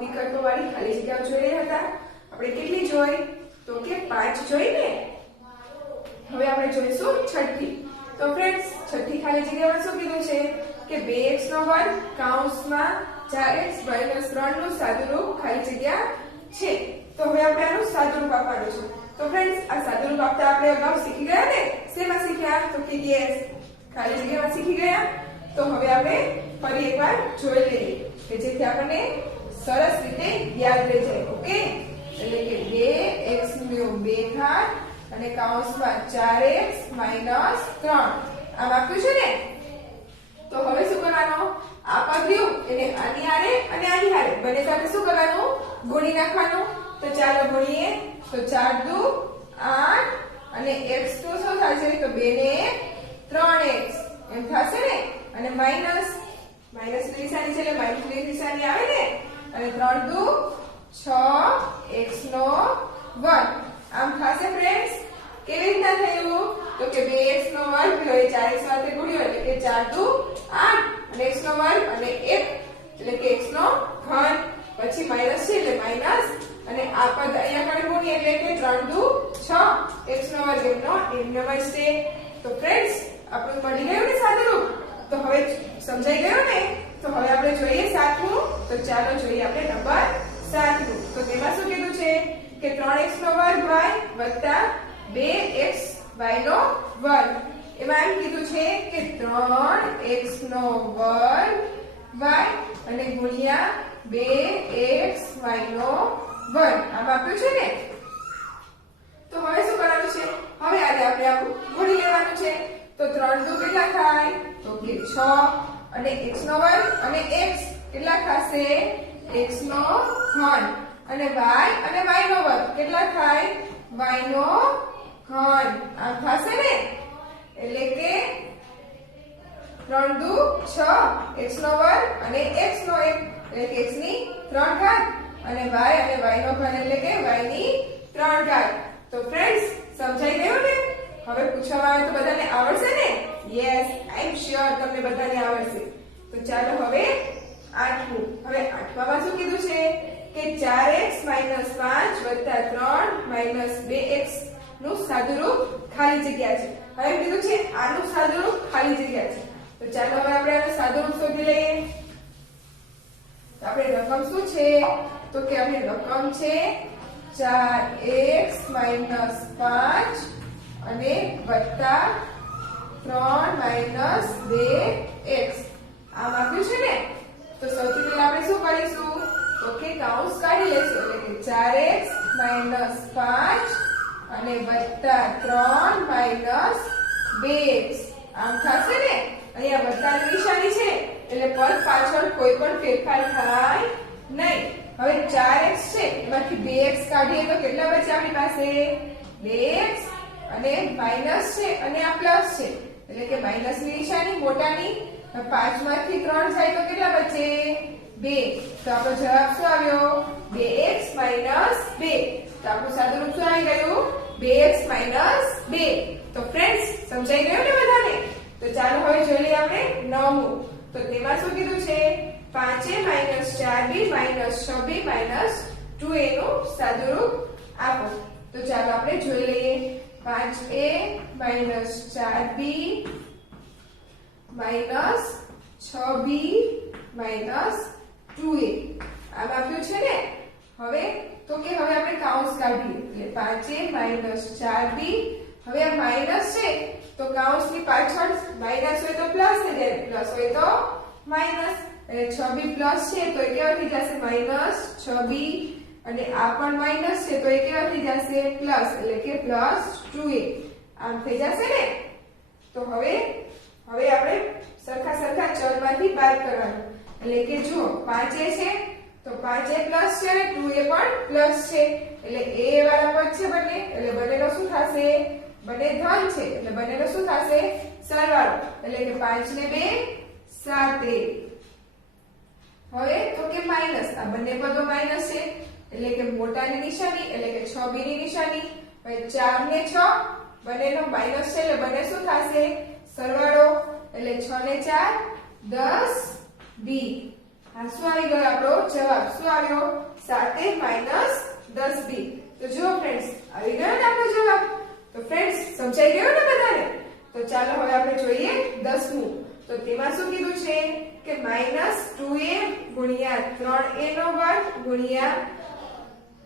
વિકલ્પો વાળી ખાલી જગ્યાઓ જોઈ રહ્યા હતા. આપણે કેટલી જોઈ? તો કે 5 જોઈ ને. હવે આપણે જોઈશું છઠ્ઠી. તો ફ્રેન્ડ્સ, છઠ્ઠી ખાલી જગ્યામાં શું કીધું છે કે 2x નો વર્ગ કૌંસમાં 4x - 3 નું સાદુરૂપ ખાલી જગ્યા છે. તો હવે આપણે આનું સાદુરૂપ આપવાનું છે. તો ફ્રેન્ડ્સ, આ સાદુરૂપ આપતા આપણે અગાઉ શીખી ગયા ને. શેમાં શીખ્યા? તો કે યસ, ખાલી જગ્યામાં શીખી ગયા. તો હવે આપણે ફરી એકવાર જોઈ લઈએ કે જેથી આપણને સરસ રીતે યાદ રહી જાય. ઓકે, એટલે કે 2x નો 2 ઘાત અને કૌંસમાં 4x - 3 આમ આપ્યું છે ને. તો હવે શું કરવાનું? આ પદ રહ્યું એને આની હારે અને આની હારે બંને સાથે શું કરવાનું? ગુણી નાખવાનું. તો ચાલો ગુણીએ. તો 4 દુ 8 અને x તો શું થાય છે? તો 2 ને 3x એમ થશે ને. અને માઈનસ ની નિશાની છે એટલે માઈનસ ની નિશાની આવે ને. અને 3 દુ 6 x નો વર્ગ આમ થશે. ફ્રેન્ડ્સ, કેવી રીતના થયું? તો કે 2x નો વર્ગ હવે 4x સાથે ગુણ્યો એટલે કે 4 દુ 8 અને x નો વર્ગ અને 1 એટલે કે x નો ઘન. પછી માઈનસ છે એટલે માઈનસ અને આ પદ અહીંયા આગળ ગુણીએ એટલે કે 3 દુ 6 x નો વર્ગ એમનો મળશે. તો ફ્રેન્ડ્સ, આપણું મળી ગયું ને સાદુરૂપ. તો હવે સમજાઈ ગયું ને. તો હવે આપણે જોઈએ સાતમું. તો ચાલો જોઈએ આપણે નંબર 7 નું. તો તેમાં શું કીધું છે કે 3x નો વર્ગ y વત્તા 2xy નો વર્ગ. એમાં એમ કીધું છે કે 3x નો વર્ગ y અને ગુણ્યા 2xy નો વર્ગ આમ આપ્યું છે ને. તો હવે શું કરવાનું છે? હવે આને આપણે આવું ગુણી લેવાનું છે. તો 3 દુ કેટલા થાય? તો કે 6 અને x નો વર્ગ અને x કેટલા થશે? x નો ઘન અને y અને y નો વર્ગ કેટલા થાય? y નો ઘન આમ થશે ને. એટલે કે 3 દુ 6 x નો વર્ગ અને x નો 1 એટલે કે x ની 3 ઘાત અને y નો ઘન એટલે કે y ની 3 ઘાત. તો ફ્રેન્ડ્સ, સમજાઈ ગયું ને? હવે પૂછવામાં આવે તો બધાને આવડશે ને? યસ, આઈ એમ શ્યોર તમને બધાને આવડશે. તો ચાલો હવે આઠમું. હવે આઠમામાં શું કીધું છે કે 4x - 5 વત્તા 3 - 2x નું સાદુરૂપ ખાલી જગ્યા છે. હવે કીધું છે આનું સાદુરૂપ ખાલી જગ્યા છે. તો ચાલો હવે આપણે આનું સાદુરૂપ શોધી લઈએ. તો આપણે રકમ શું છે? તો કે આપણી રકમ છે 4x - 5 અને વત્તા 3 - 2x આમ આપ્યું છે ને. તો સૌથી પહેલા આપણે શું કરીશું? તો કે કૌંસ કાઢી લેશું. એટલે કે 4x - 5 અને વત્તા 3 - 2x આમ થશે ને. અહીંયા વત્તાની નિશાની છે એટલે પદ પાછળ કોઈ પણ ફેરફાર થાય નહીં. હવે 4x છે એમાંથી 2x કાઢીએ તો કેટલા બચે આપણી પાસે? 2x અને માઈનસ છે અને આ પ્લસ છે એટલે કે માઈનસ ની નિશાની મોટાની. 5 માંથી 3 જાય તો કેટલા બચે? 2. તો આપણો જવાબ શું આવ્યો? 2x - 2. તો આપણું સાદુરૂપ શું આવી ગયું? 2x - 2. તો ફ્રેન્ડ્સ, સમજાઈ ગયું ને બધાને? તો ચાલો હવે જોઈ લઈએ આપણે નવમું. તો તેમાં શું કીધું છે? 5a - 4b - 6b - 2a નું સાદુરૂપ આપો. તો ચાલો આપણે જોઈ લઈએ. 5a - 4b - 6b - 2a આમ આપ્યું છે ને. હવે તો કે હવે આપણે કૌંસ કાઢીએ. એટલે 5a - 4b. હવે આ માઈનસ છે તો કૌંસની પાછળ માઈનસ હોય તો પ્લસ થઈ જાય, પ્લસ હોય તો માઈનસ. એટલે 6b પ્લસ છે તો એ કેવા થઈ જશે? Minus 6b. અને આ પણ માઈનસ છે તો એ કેવા થઈ જશે? પ્લસ. એટલે કે પ્લસ 2a આમ થઈ જશે ને. તો હવે આપણે સરખા ચલમાંથી બાદ કરવાનું. એટલે કે જુઓ 5a છે તો 5a પ્લસ છે અને 2a પણ પ્લસ છે. એટલે a વાળા પદ છે બંને. એટલે બંનેનો શું થશે? બંને ધન છે એટલે બંનેનો શું થશે? સરવાળો. એટલે કે 5 ને 2 7a. હવે તો કે માઈનસ, આ બંને પદો માઈનસ છે એટલે કે મોટાની નિશાની એટલે કે 6b ની નિશાની. હવે 4 ને 6 બંનેનો માઈનસ છે એટલે બંને શું થશે? સરવાળો. એટલે 6 ને 4 10b. હા શું આવી ગયો આપણો જવાબ શું આવ્યો 7a માઇનસ 10b તો જુઓ ફ્રેન્ડ્સ આવી ગયો ને આપણો જવાબ તો ફ્રેન્ડ્સ સમજાઈ ગયો ને બધાને તો ચાલો હવે આપણે જોઈએ 10મું તો તેમાં શું કીધું છે કે -2a ગુણ્યા 3a નો વર્ગ ગુણ્યા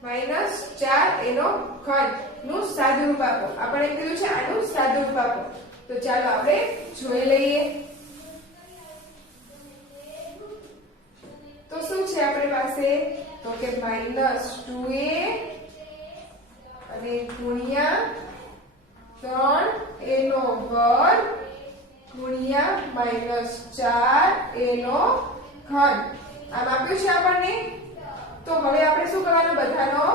-4a નો ઘન નું સાદુરૂપ આપો આપણે કીધું છે આનું સાદુરૂપ આપો તો ચાલો આપણે જોઈ લઈએ તો શું છે આપણી પાસે તો કે -2a અને ગુણ્યા 3a નો વર્ગ ગુણ્યા -4a નો ઘન આમ આપ્યું છે આપણને તો હવે આપણે શું કરવાનું બધાનો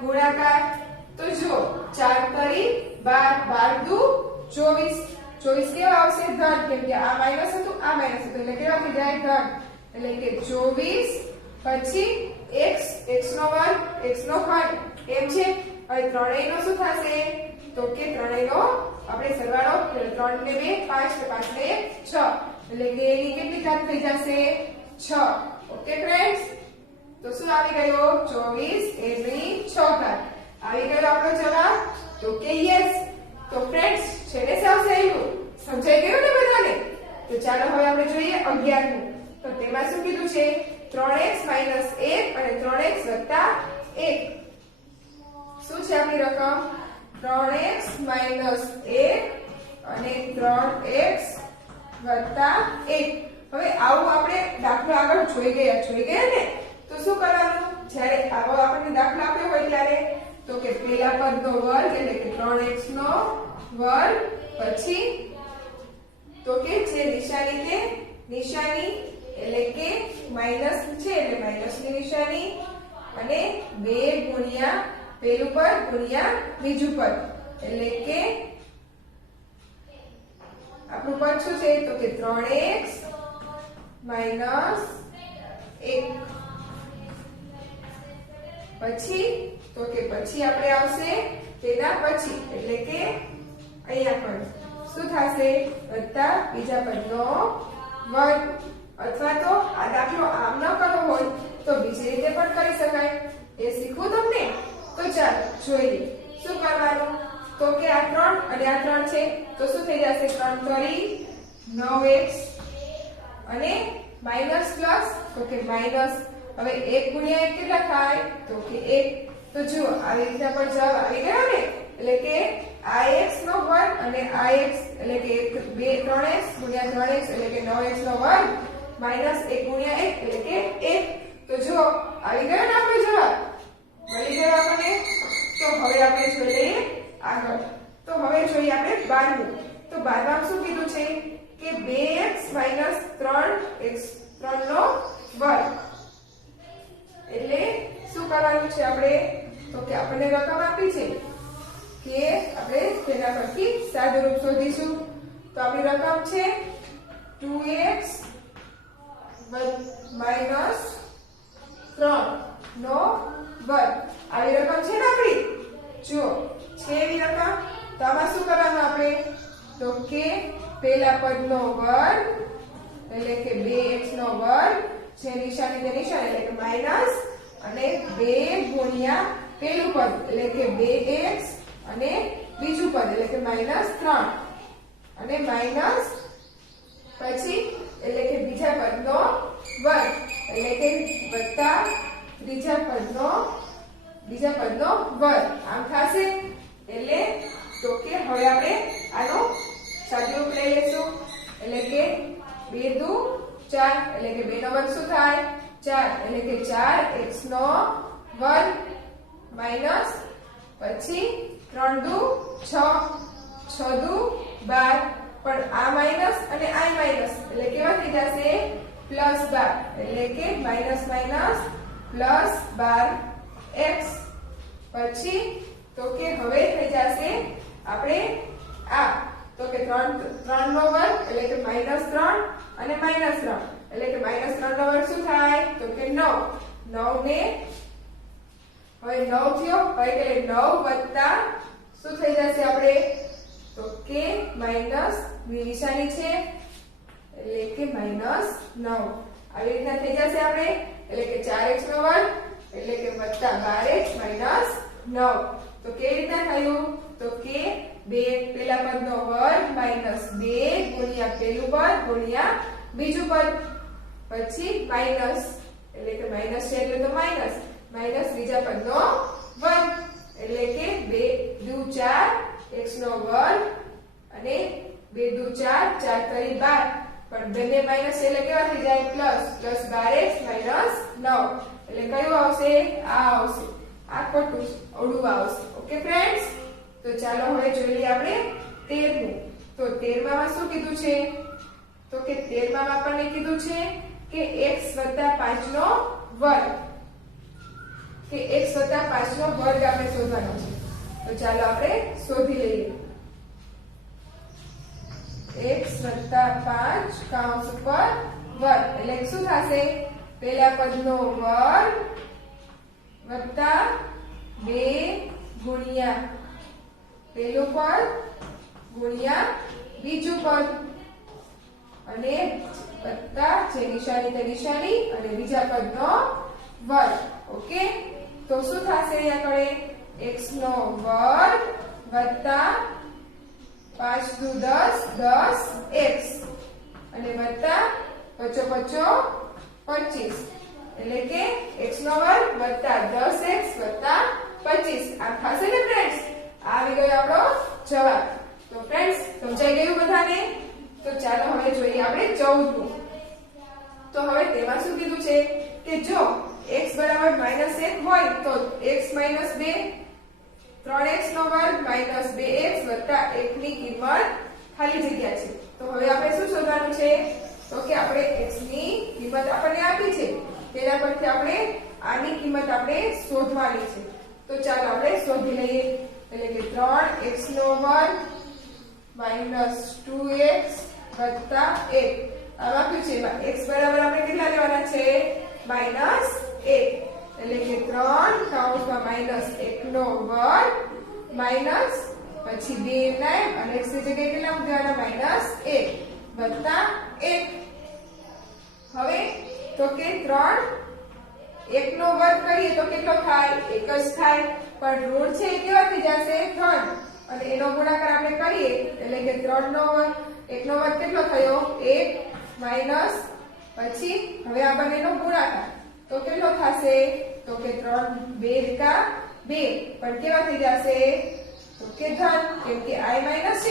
ગુણાકાર તો જો 4 તરી 12 12 દુ 24 24 કેવા આવશે ધન કેમ કે આ માઈનસ હતું આ માઈનસ હતું એટલે કેવા થઈ જાય ધન એટલે કે 24 પછી x નો વર્ગ x નો ઘન એમ છે હવે ત્રણેય નો શું થશે તો કે ત્રણેય નો આપણે સરવાળો 3 ને 2 5 ને 5 ને 1 6 એટલે કે એની કેટલી ઘાત થઈ જશે 6 ઓકે ફ્રેન્ડ્સ તો શું આવી ગયો 24 એની 6 ઘાત આવી ગયો આપણો જવાબ તો કે યસ તો ફ્રેન્ડ્સ છેને સાવ સહેલું સમજાઈ ગયું ને બધાને તો ચાલો હવે આપણે જોઈએ 11મું તો તેમાં શું કીધું છે 3x - 1 અને 3x + 1 શું છે આપણી રકમ 3x - 1 અને 3x + 1 હવે આવું આપણે દાખલો આગળ જોઈ ગયા ને તો શું કરવાનું જ્યારે આવો આપણને દાખલો આપ્યો હોય ત્યારે તો કે પહેલા પદનો વર્ગ એટલે કે 3x નો વર્ગ પછી તો કે જે નિશાની એટલે કે માઈનસ છે એટલે માઈનસની નિશાની અને 2 ગુણ્યા પહેલું પદ ગુણ્યા બીજું પદ એટલે કે આપણું પદ શું છે તો કે 3x - 1 પછી તો કે પછી આપણે આવશે તેના પછી એટલે કે અહીંયા પણ શું થશે વત્તા બીજા પદનો વર્ગ અથવા તો આ દાખલો આમ ન કરવો હોય તો બીજી રીતે પણ કરી શકાય એ શીખવું તમને તો ચાલો જોઈએ શું કરવાનું તો કે આ 3 અને આ 3 છે તો શું થઈ જશે 3 તરી 9x અને માઈનસ પ્લસ તો કે માઈનસ હવે 1 ગુણ્યા 1 કેટલા થાય તો કે 1 તો જુઓ આવી રીતના પણ જવાબ આવી ગયો ને એટલે કે ix નો વર્ગ અને ix એટલે કે 3x ગુણ્યા 3x એટલે કે 9x નો વર્ગ માઈનસ 1 ગુણ્યા 1 એટલે કે 1 તો જુઓ આવી ગયો ને આપણો જવાબ મળી ગયો આપણને તો હવે આપણે જોઈ લઈએ આગળ તો હવે જોઈએ આપણે 12મું તો 12માં શું કીધું છે કે 2x - 3x 3 નો વર્ગ એટલે શું કરવાનું છે આપણે તો કે આપણને રકમ આપી છે કે આપણે તેના પરથી સાદુરૂપ શોધીશું તો આપણી રકમ છે 2x - 3 નો વર્ગ આવી રકમ છે ને આપણી જુઓ છે એવી રકમ તો આમાં શું કરવાનું આપણે તો કે પહેલા પદનો વર્ગ એટલે કે 2x નો વર્ગ છે નિશાની તે નિશાની એટલે કે માઈનસ અને 2 ગુણ્યા પહેલું પદ એટલે કે 2x અને બીજું પદ એટલે કે -3 અને માઈનસ પછી એટલે કે બીજા પદનો વર્ગ એટલે કે વત્તા બીજા પદનો વર્ગ આમ થશે એટલે તો કે હવે આપણે આનો સાદુરૂપ લઈ લેશું એટલે કે 2 દુ 4 એટલે કે 2 નો વર્ગ શું થાય 4 એટલે કે 4x નો વર્ગ માઈનસ પછી 3 દુ 6 6 દુ 12 પણ આ માઈનસ અને આ માઈનસ એટલે કેવા થઈ જશે +12 એટલે કે -12x પછી તો કે હવે થઈ જશે આપણે આ તો કે 3 નો વર્ગ એટલે કે -3 અને -3 એટલે કે -3 નો વર્ગ શું થાય તો કે 9 ને હવે 9 થયો હવે કે 9 વત્તા શું થઈ જશે આપણે તો કે માઈનસ ની નિશાની છે એટલે કે -9 આવી રીતના થઈ જશે આપણે, એટલે કે 4x નો વર્ગ એટલે કે વત્તા 12x માઈનસ 9. તો કેવી રીતના થયું? તો કે 2 પેલા પદનો વર્ગ માઈનસ 2 ગુણ્યા પેલું પદ ગુણ્યા બીજું પદ, પછી માઈનસ એટલે કે માઈનસ છે એટલે તો માઈનસ માઈનસ બીજા પદનો વર્ગ એટલે કે 2 દુ 4 x નો વર્ગ અને 2 દુ 4 4 તરી 12, પણ બંને માઈનસ એટલે કેવા થઈ જાય પ્લસ પ્લસ 12x માઈનસ 9 એટલે કયું આવશે? આ આવશે. આ ખોટું છે, અવળું આવશે. ઓકે ફ્રેન્ડ્સ, તો ચાલો હવે જોઈ લઈએ આપણે 13મું. તો 13માં શું કીધું છે? તો કે 13માં આપણને કીધું છે કે x + 5 નો વર્ગ, કે x + 5 નો વર્ગ આપણે શોધવાનો છે. તો ચાલો આપણે શોધી લઈએ. x + 5 કૌંસ ઉપર વર્ગ એટલે શું થશે? પેલા પદનો વર્ગ વત્તા 2 ગુણ્યા પેલું પદ ગુણ્યા બીજું પદ અને વત્તા જે નિશાની તે નિશાની અને બીજા પદનો વર્ગ. ઓકે, તો શું થશે? અહીંયા કડે x નો વર્ગ વત્તા 5 દુ 10 10x અને વત્તા 5 25 એટલે કે x નો વર્ગ વત્તા 10x વત્તા 25. આ થશે ને ફ્રેન્ડ્સ? આવી ગયો આપણો જવાબ. તો ફ્રેન્ડ્સ સમજાઈ ગયું બધાને? તો ચાલો હવે જોઈએ આપણે 14મું. તો હવે તેમાં શું કીધું છે કે જો x બરાબર -1 હોય તો x - 2 3x નો વર્ગ માઈનસ 2x વત્તા 1 ની કિંમત ખાલી જગ્યા છે. તો હવે આપણે શું શોધવાનું છે? તો કે આપણે x ની કિંમત આપણને આપી છે, તેના પરથી આપણે આની કિંમત આપણે શોધવાની છે. તો ચાલો આપણે શોધી લઈએ. એટલે કે 3x નો વર્ગ માઈનસ 2x વત્તા 1. આમાં શું છે? x બરાબર આપણે કેટલા લેવાના છે? -1 એટલે કે 3 કૌંસમાં -1 નો વર્ગ માઈનસ પછી 2 નામ અને x ની જગ્યાએ કેટલા મૂકવાના? -1 વત્તા 1. હવે તો કે 3 1 નો વર્ગ કરીએ તો કેટલો થાય? 1 જ થાય, પણ ઋણ છે એ કેવા થઈ જશે? 3 અને એનો ગુણાકાર આપણે કરીએ એટલે કે 3 નો વર્ગ 1 નો વર્ગ કેટલો થયો? 1 માઈનસ પછી હવે આ બંનેનો ગુણાકાર તો કેટલો થશે? તો કે 3 2 એકા 2, પણ કેવા થઈ જશે? તો કે ધન, કેમ કે i માઈનસ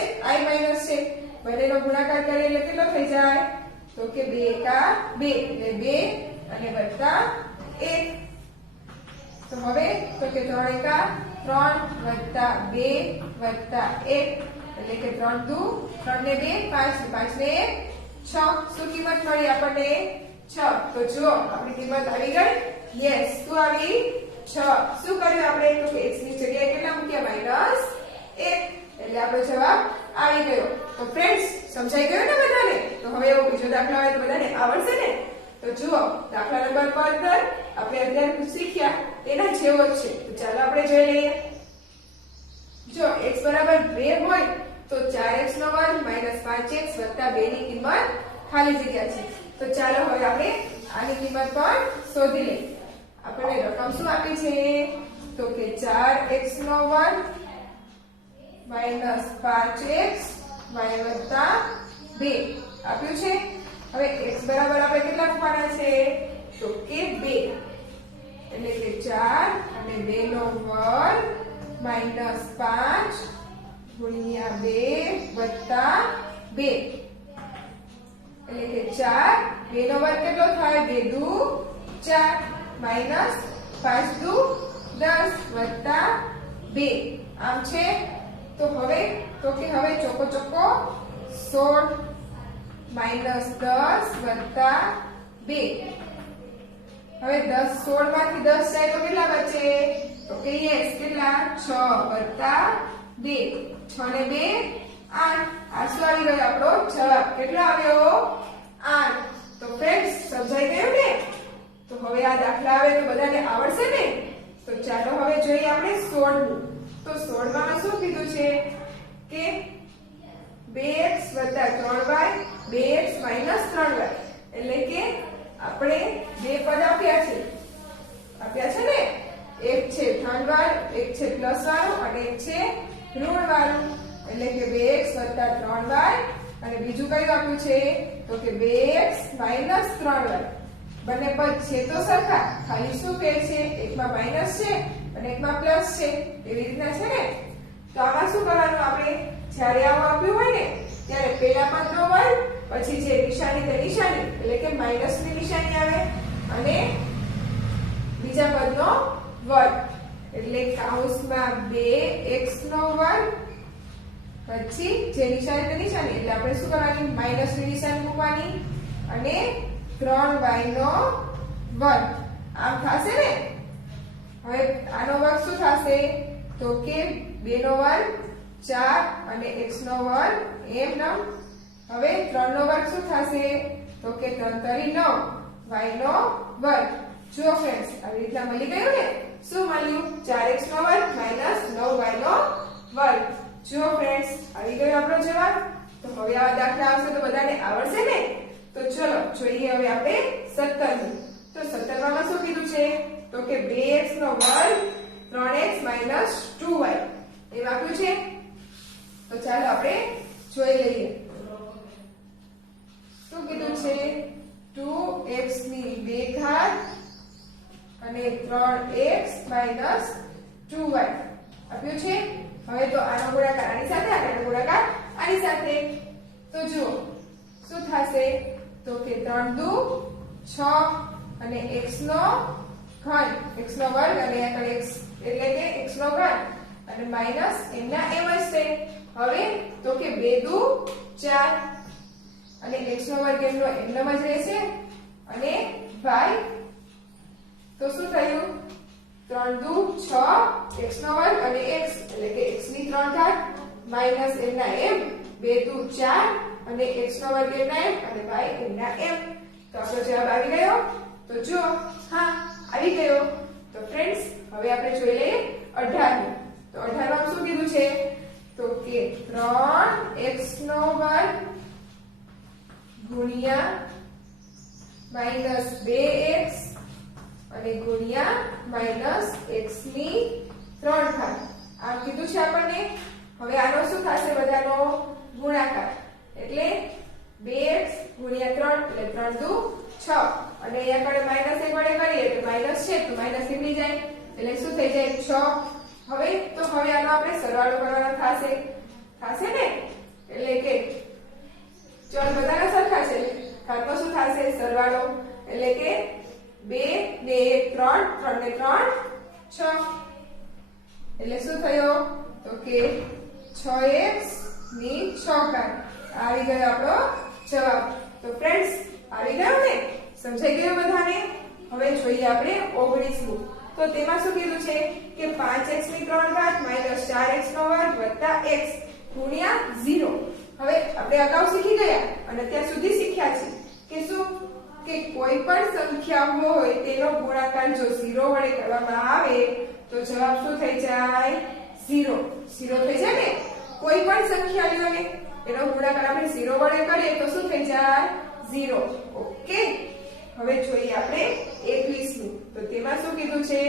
છે. બંનેનો ગુણાકાર કરીએ એટલે કેટલો થઈ જાય? તો કે 2 એકા 2 એટલે 2 અને વત્તા 1. તો હવે તો કે 3 એકા 3 વત્તા 2 વત્તા 1 એટલે કે 3 દુ 3 ને 2 5 5 ને 1 6. શું કિંમત મળી આપણને? 6. તો જુઓ આપણી કિંમત આવી ગઈ. યસ, શું આવી? 6. શું કર્યું આપણે? તો કે x ની જગ્યાએ કેટલા મૂક્યા? -1 એટલે આપણો જવાબ આવી ગયો. તો ફ્રેન્ડ્સ સમજાઈ ગયો ને બધાને? તો હવે એવો બીજો દાખલો આવે તો બધાને આવડશે ને? તો જુઓ દાખલા નંબર 15 આપણે અત્યારે શીખ્યા એના જેવો જ છે. તો ચાલો આપણે જોઈ લઈએ. જો x બરાબર 2 હોય તો 4x નો વર્ગ -5x વત્તા 2 ની કિંમત ખાલી જગ્યા છે. તો ચાલો હવે આપણે આની કિંમત પણ શોધી લઈએ. આપણને રકમ શું આપી છે? તો કે 4x નો વર્ગ -5x y વત્તા 2 આપ્યું છે. હવે x બરાબર આપણે કેટલા મૂકવાના છે? તો કે 2 એટલે કે 4 અને 2 નો વર્ગ -5 ગુણ્યા 2 વત્તા 2 એટલે કે 4 2 નો વર્ગ કેટલો થાય? 2 દુ 4 માઈનસ 5 દુ 10 વત્તા 2. આમ છે. તો હવે ચોકો ચોકો 16 માઈનસ 10 વત્તા 2. હવે 16 માંથી 10 જાય તો કેટલા બચે? તો કે યસ, કેટલા? 6 વત્તા 2. 6 ને 2 8. આ શું આવી ગયો આપણો જવાબ? કેટલો આવ્યો? 8. તો ફ્રેન્ડ્સ સમજાઈ ગયું ને? તો હવે આ દાખલા આવે તો બધાને આવડશે ને? તો ચાલો હવે જોઈએ આપણે 16મું. તો 16માં શું કીધું છે કે 2x + 3y 2x - 3y એટલે કે આ આપણે બે પદ આપ્યા છે ને, એક છે ધન વાળું, એક છે પ્લસ વાળું અને એક છે ઋણ વાળું, એટલે કે 2x + 3y, અને બીજું કયું આપ્યું છે તો કે 2x - 3y. બંને પદ છે તો સરખા, ખાલી શું ફેર છે, એકમાં માઈનસ છે અને એકમાં પ્લસ છે, એવી રીતના છે ને. તો આમાં શું કરવાનું, આપણે જ્યારે આવું આપ્યું હોય ને ત્યારે પહેલા પદનો વર્ગ, પછી જે નિશાની તે નિશાની, એટલે કે માઈનસની નિશાની આવે, અને બીજા પદનો વર્ગ, એટલે કૌંસમાં 2x નો વર્ગ, પછી જે નિશાની તે નિશાની, એટલે આપણે શું કરવાની, માઈનસની નિશાની મૂકવાની, અને 3y નો વર્ગ. આમ થશે ને. હવે આનો વર્ગ શું થશે તો કે 2 નો વર્ગ 4 અને x નો વર્ગ એમ નમ. હવે 3 નો વર્ગ શું થશે તો કે 3 તરી 9 y નો વર્ગ. જો ફ્રેન્ડ્સ આવી રીતના મળી ગયું ને. શું મળ્યું, 4x નો વર્ગ - 9y નો વર્ગ. જો ફ્રેન્ડ્સ આવી ગયો આપણો જવાબ. તો હવે આ દાખલા આવશે તો બધાને આવડશે ને. તો ચલો જોઈએ હવે આપણે 17 નું. તો 17 માં શું કીધું છે તો કે 2x નો વર્ગ 3x - 2y એ આપ્યું છે. તો ચાલો આપણે જોઈ લઈએ. શું કીધું છે, 2x ની 2 ઘાત અને 3x - 2y આપ્યું છે. હવે તો આનો ગુણાકાર આની સાથે, આનો ગુણાકાર આની સાથે. તો જુઓ શું થશે તો કે 3 દુ 6 અને x નો ઘન, x નો વર્ગ અને આગળ x એટલે કે x નો ઘન અને માઈનસ એમના એમ જ છે. હવે તો કે 2 દુ 4 અને x નો વર્ગ એમનો એમનામ જ રહેશે, અને y તો શું થયું 3 દુ 6 x નો વર્ગ અને x એટલે કે x ની 3 ઘાત માઈનસ એમના એમ 2 દુ 4 અને x નો વર્ગ એમના એમ અને y એમના એમ. તો આપણો જવાબ આવી ગયો. તો જો હા આવી ગયો. તો ફ્રેન્ડ્સ હવે આપણે જોઈ લઈએ 18 નું. તો 18 માં શું કીધું છે તો કે 3x નો વર્ગ ગુણ્યા -2x અને ગુણ્યા -x ની 3 ઘાત. આમ કીધું છે આપણને. હવે આનો શું થશે બધાનો ગુણાકાર, એટલે 2x ગુણ્યા 3 એટલે 3 દુ 6 અને અહીંયા આગળ -1 વડે કરીએ તો માઈનસ છે તો માઈનસ નીકળી જાય, એટલે શું થઈ જાય 6. હવે આનો આપણે સરવાળો કરવાનો થશે ને. એટલે કે ચલ બધાના સરખા છે, ઘાતનો શું થશે સરવાળો, એટલે કે 2 ને 1 3 3 ને 3 6 એટલે શું થયો તો કે 6x ની 6 ઘાત. આવી ગયો આપણો જવાબ. તો ફ્રેન્ડ્સ આવી ગયો ને, સમજાઈ ગયું બધાને. હવે જોઈએ આપણે 19 નું. તો તેમાં શું કીધું છે કે 5x ની 3 ઘાત -4x નો વર્ગ + x ગુણ્યા 0. હવે આપણે અગાઉ શીખી ગયા અને અત્યાર સુધી શીખ્યા છે કે શું કે કોઈ પણ સંખ્યા હોય તેનો ગુણાકાર જો 0 વડે કરવામાં આવે તો જવાબ શું થઈ જાય 0 થઈ જાય ને. કોઈ પણ સંખ્યા લ્યો ને એનો ગુણાકાર આપણે 0 વડે કરીએ તો શું થઈ જાય 0. ઓકે. હવે જોઈએ આપણે 21 નું. તો તેમાં શું કીધું છે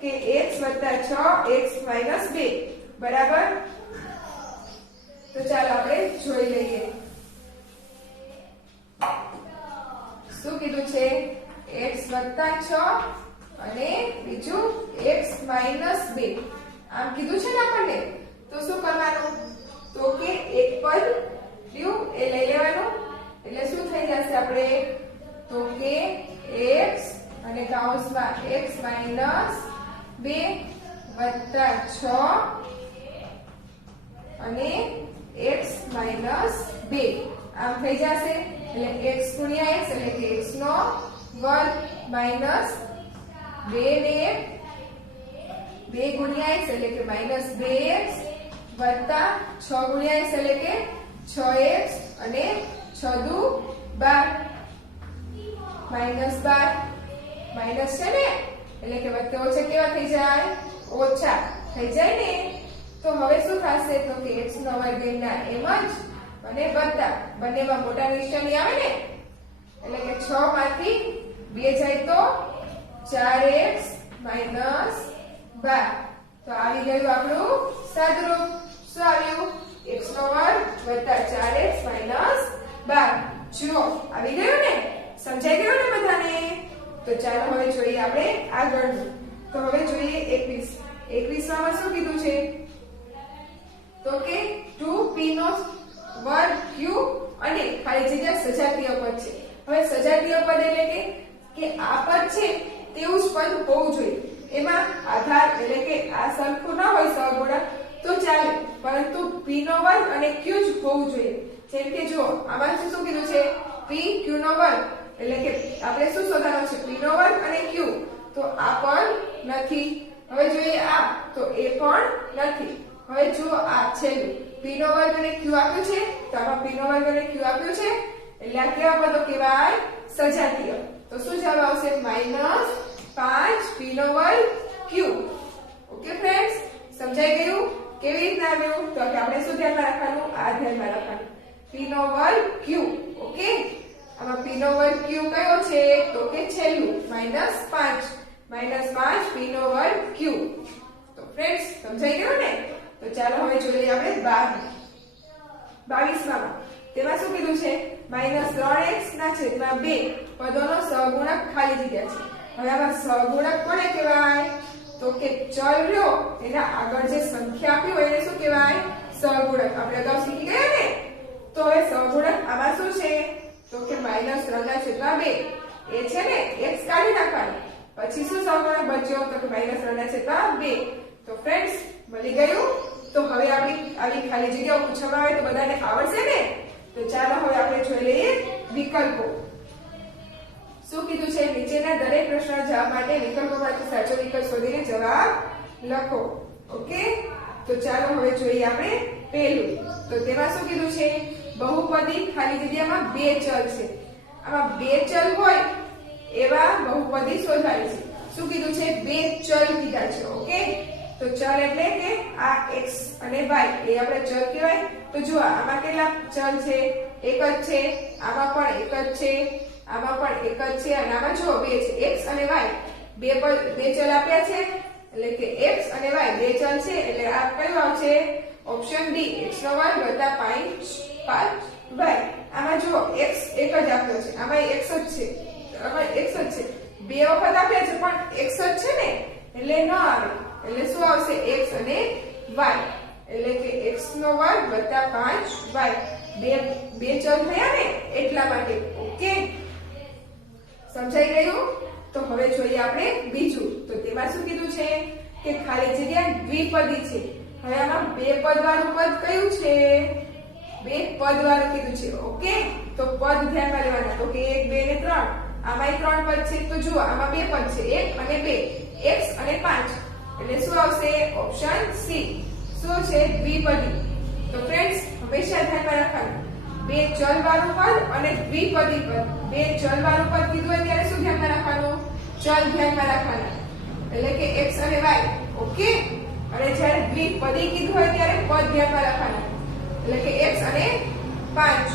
કે x + 6x - 2 બરાબર. તો ચાલો આપણે જોઈ લઈએ. શું કીધું છે x + 6 અને બીજું x - 2 આમ કીધું છે ને આપણને. તો શું કરવાનું તો કે એક પદ લ્યું એ લઈ લેવાનું, એટલે શું થઈ જશે આપણે તો કે x અને કૌંસમાં x - 2 + 6 અને x - 2 આમ થઈ જશે. એટલે x ગુણ્યા x એટલે કે x નો વર્ગ માઈનસ 2 ને 2 ગુણ્યા x એટલે કે -2x વત્તા 6 ગુણ્યા x એટલે કે 6x અને 6 દુ 12 -12 માઈનસ છે ને એટલે કે વત્તા ઓછા કેવા થઈ જાય ઓછા થઈ જાય ને. તો હવે શું થશે તો કે x નો વર્ગ એમના એમ જ અને વત્તા બંનેમાં મોટા નિશાની આવે ને એટલે કે 6 માંથી 2 જાય તો 4x માઈનસ 12. તો આવી ગયું આપણું સાદુરૂપ. શું આવ્યું? x નો વર્ગ વત્તા 4x માઈનસ 12. જુઓ આવી ગયું ને? સમજાઈ ગયું ને બધાને? તો ચાલો હવે જોઈએ આપણે આગળનું. તો હવે જોઈએ 21. 21 માં શું કીધું છે? તો કે 2p નો વર્ગ q અને ખાલી જગ્યા સજાતીય પદ છે. હવે સજાતીય પદ એટલે કે આ પદ છે તેવું જ પદ હોવું જોઈએ. એમાં આધાર એટલે કે આ સરખું ન હોય સહગુણક તો ચાલે, પરંતુ p નો વર્ગ અને q જ હોવું જોઈએ. જેમ કે જો આમાં શું કીધું છે? p q નો વર્ગ એટલે કે આપણે શું શોધવાનું છે? p નો વર્ગ અને q. તો આ પણ નથી. હવે જોઈએ આ, તો એ પણ નથી. હવે જો આ છેલ્લું p નો વર્ગ અને q આપ્યું છે, તો આમાં p નો વર્ગ અને q આપ્યું છે એટલે આ કેવા પદો કહેવાય? સજાતીય. તો શું જવાબ આવશે? -5 p નો વર્ગ q. ઓકે ફ્રેન્ડ્સ, સમજાઈ ગયું? કેવી રીતના આવ્યું? તો આપણે શું ધ્યાનમાં રાખવાનું? આ ધ્યાનમાં રાખવાનું. p નો વર્ગ q. ઓકે, આમાં p નો વર્ગ q કયો છે? તો કે છેલ્લું -5 p નો વર્ગ q. તો ફ્રેન્ડ્સ સમજાઈ ગયું ને? તો ચાલો હવે જોઈએ આપણે 22 માં. તેમાં શું કીધું છે? -3x ના છેદમાં 2 પદોનો સહગુણક ખાલી જગ્યા છે. હવે આમાં સહગુણક કોને કહેવાય? તો કે ચલ રહ્યો એના આગળ જે સંખ્યા આપી હોય એને શું કહેવાય? સહગુણક. આપણે અગાઉ શીખી ગયા ને? તો હવે સહગુણક આમાં શું છે? તો કે -3 ના છેદમાં 2. એ છે ને x કાઢી નાખવાનું. પછી શું સહગુણક બચ્યો? તો કે -3 ના છેદમાં 2. તો ફ્રેન્ડ્સ મળી ગયું. તો હવે આવી ખાલી જગ્યાઓ પૂછવામાં આવે તો બધાને આવડશે ને? તો ચાલો હવે આપણે જોઈ લઈએ વિકલ્પો. શું કીધું છે? નીચેના દરેક પ્રશ્નના જવાબ માટે વિકલ્પોમાંથી સાચો વિકલ્પ શોધીને જવાબ લખો. ઓકે, તો ચાલો હવે જોઈએ આપણે પહેલું. તો તેમાં શું કીધું છે? બહુપદી ખાલી જગ્યામાં 2 ચલ છે. આમાં 2 ચલ હોય એવા બહુપદી શોધવાની છે. શું કીધું છે? 2 ચલ કીધા છે. ઓકે, તો ચલ એટલે કે આ x અને y એ આપણે ચલ કહેવાય. તો જુઓ આમાં કેટલા ચલ છે? એક જ છે. આમાં પણ એક જ છે. આમાં પણ એક જ છે. અને આમાં જુઓ 2 છે. x અને y બે ચલ આપ્યા છે એટલે કે x અને y 2 ચલ છે એટલે આ કયું આવશે? ઓપ્શન ડી, x નો વર્ગ વત્તા 5y. આમાં જુઓ x એક જ આપ્યો છે. આમાં x જ છે. આમાં x જ છે. બે વખત આપ્યા છે પણ x જ છે ને એટલે ન આવે. એટલે શું આવશે? x અને y એટલે કે x નો વર્ગ વત્તા 5y. બે ચલ થયા ને એટલા માટે. ઓકે, સમજાઈ ગયું? તો હવે જોઈએ આપણે બીજું. તો તેમાં શું કીધું છે? કે ખાલી જગ્યા દ્વિપદી છે. હવે આમાં 2 પદ વાળું પદ કયું છે? 2 પદ વાળું કીધું છે. ઓકે, તો પદ ધ્યાનમાં લેવાના. તો કે 1 2 ને 3. આમાં 3 પદ છે. તો જુઓ આમાં 2 પદ છે, 1 અને 2, x અને 5. એટલે શું આવશે? Option C. શું છે? દ્વિપદી. તો ફ્રેન્ડ્સ હંમેશા ધ્યાનમાં રાખવાનું 2 ચલ વાળું પદ અને દ્વિપદી પદ. 2 ચલ વાળું પદ કીધું હોય ત્યારે શું ધ્યાનમાં રાખવાનું? ચલ ધ્યાનમાં રાખવાના એટલે કે x અને y. ઓકે, અને જ્યારે દ્વિપદી કીધું હોય ત્યારે પદ ધ્યાનમાં રાખવાના એટલે કે x અને 5.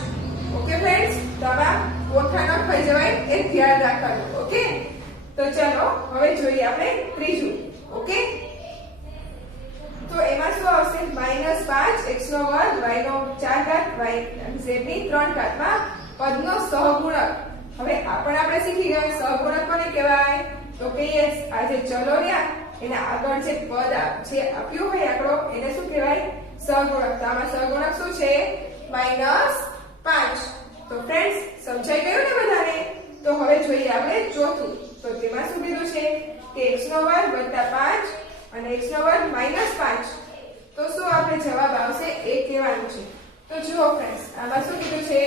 ઓકે ફ્રેન્ડ્સ, તો આમાં ઓઠા ન થઈ જવાય એ ધ્યાન રાખવાનું. ઓકે, તો ચાલો હવે જોઈએ આપણે ત્રીજું. ઓકે, તો એમાં શું આવશે? -5 x નો વર્ગ y નો 4 ઘાત y z ની 3 ઘાતમાં પદનો સહગુણક. હવે આપણે શીખી ગયા સહગુણક કોને કહેવાય? તો કે આ જે ચલો રહ્યા એના આગળ જે પદ છે આપ્યું હોય આંકડો એને શું કહેવાય? સહગુણક. તો આમાં સહગુણક શું છે? -5. તો ફ્રેન્ડ્સ સમજાઈ ગયું ને બધાને? તો હવે જોઈએ આપણે ચોથું. તો તેમાં શું કીધું છે? કે x નો વર્ગ વત્તા 5 અને x નો વર્ગ -5. તો શું આપણે જવાબ આવશે? એ કહેવાનું છે. તો જુઓ ફ્રેન્ડ્સ આમાં શું કીધું છે?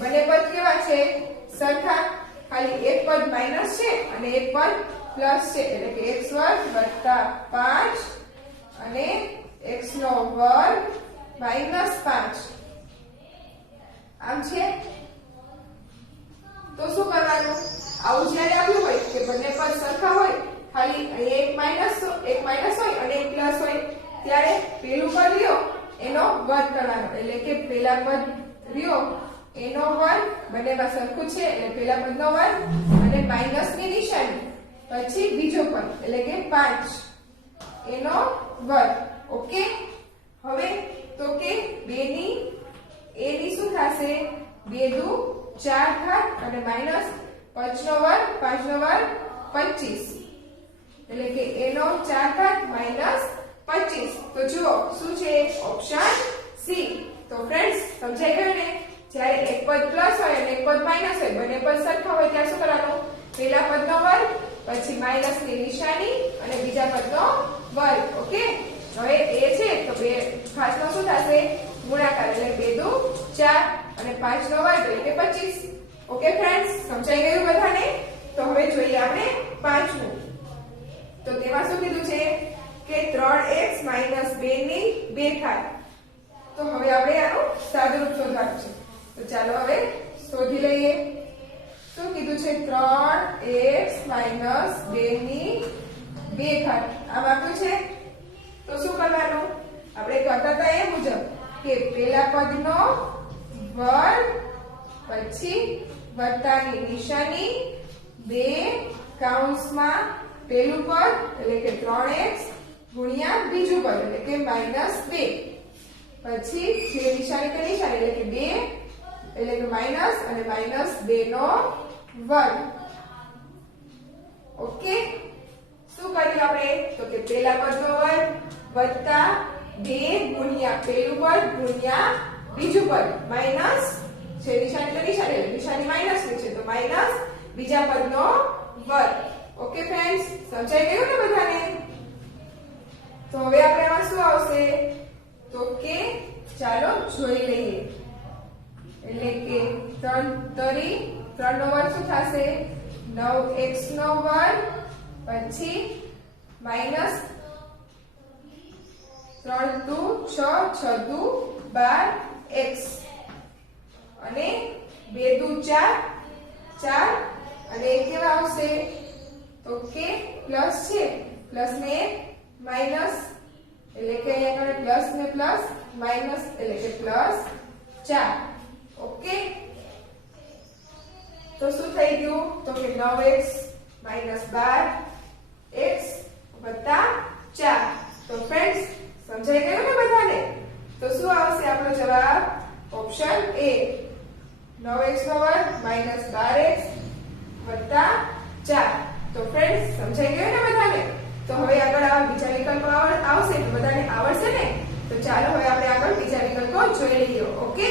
બંને પદ કેવા છે? સરખા. ખાલી એક પદ માઈનસ છે અને એક પદ પ્લસ છે એટલે કે x વર્ગ વત્તા 5 અને x નો વર્ગ -5. આમ છે. તો શું કરવાનું? આવું જ્યારે આવ્યું હોય કે બંને પદ સરખા હોય, ખાલી એક માઈનસ હોય અને એક પ્લસ હોય, ત્યારે પેલું પદ રહ્યો એનો વર્ગ કરવાનો એટલે કે પેલા પદ રહ્યો a નો વર્ગ બંનેમાં સરખું છે એટલે પહેલા પદનો વર્ગ અને માઈનસની નિશાની પછી બીજો પદ એટલે કે 5 a નો વર્ગ. ઓકે. હવે તો કે 2 ની a ની શું થશે 2 દુ 4 થાય અને માઈનસ 5 નો વર્ગ 5 નો વર્ગ 25 એટલે કે a નો 4 ઘાત માઈનસ 25. તો જુઓ શું છે ઓપ્શન સી. તો ફ્રેન્ડ્સ સમજાઈ ગયું ને? જ્યારે એક પદ પ્લસ હોય અને એક પદ માઈનસ હોય બંને પદ સરખા હોય ત્યારે શું કરવાનું પહેલા પદનો વર્ગ પછી માઈનસ ની નિશાની અને બીજા પદનો વર્ગ. ઓકે. હવે a છે તો બે ઘાતનો શું થશે ગુણાકાર એટલે 2 દુ 4 અને 5 નો વર્ગ એટલે કે 25. ઓકે ફ્રેન્ડ્સ સમજાઈ ગયું બધાને? તો હવે જોઈએ આપણે પાંચમું. તો તેમાં શું કીધું છે કે 3x 2 ની 2 ઘાત. તો હવે આપણે આનું સાદુરૂપ શોધવાનું છે. તો ચાલો હવે શોધી લઈએ. શું કીધું છે 3x 2 ની 2 ઘાત. આમ આપ્યું છે તો શું કરવાનું આપણે કરતા હતા એ મુજબ કે પહેલા પદનો વર્ગ પછી વત્તાની નિશાની 2 કૌંસમાં પહેલું પદ એટલે કે 3x ગુણ્યા બીજું પદ એટલે કે -2 પછી જે નિશાની કે નિશાની એટલે કે 2 એટલે કે માઈનસ અને -2 નો વર્ગ. ઓકે. શું કર્યું આપણે તો કે પહેલા પદનો વર્ગ વત્તા 2 ગુણ્યા પહેલું પદ ગુણ્યા બીજું પદ માઈનસ જે નિશાની કે નિશાની એટલે નિશાની માઈનસ ની છે તો માઈનસ બીજા પદનો વર્ગ. ઓકે ફ્રેન્ડ્સ સમજાઈ ગયું ને બધાને? તો હવે આપણે આમાં શું આવશે તો કે ચાલો જોઈ લઈએ. એટલે કે 3 નો વર્ગ શું થશે 9x નો વર્ગ પછી માઈનસ 3 દુ 6 6 દુ 12x અને 2 દુ 4 અને કેવા આવશે તો કે પ્લસ છે પ્લસ ને માઈનસ એટલે કે અહીંયા આગળ પ્લસ ને પ્લસ માઈનસ એટલે કે +4. ઓકે. તો શું થઈ ગયું તો કે 9x - 12x + 4. તો ફ્રેન્ડ્સ સમજાઈ ગયું ને બધાને? તો શું આવશે આપણો જવાબ ઓપ્શન એ 9x નો વર્ગ - 12x + 4. તો ફ્રેન્ડ્સ સમજાઈ ગયું ને બધાને? તો હવે આગળ આ બીજા વિકલ્પો આવશે તો બધાને આવડશે ને? તો ચાલો હવે આપણે આગળ બીજા વિકલ્પો જોઈ લઈએ. ઓકે.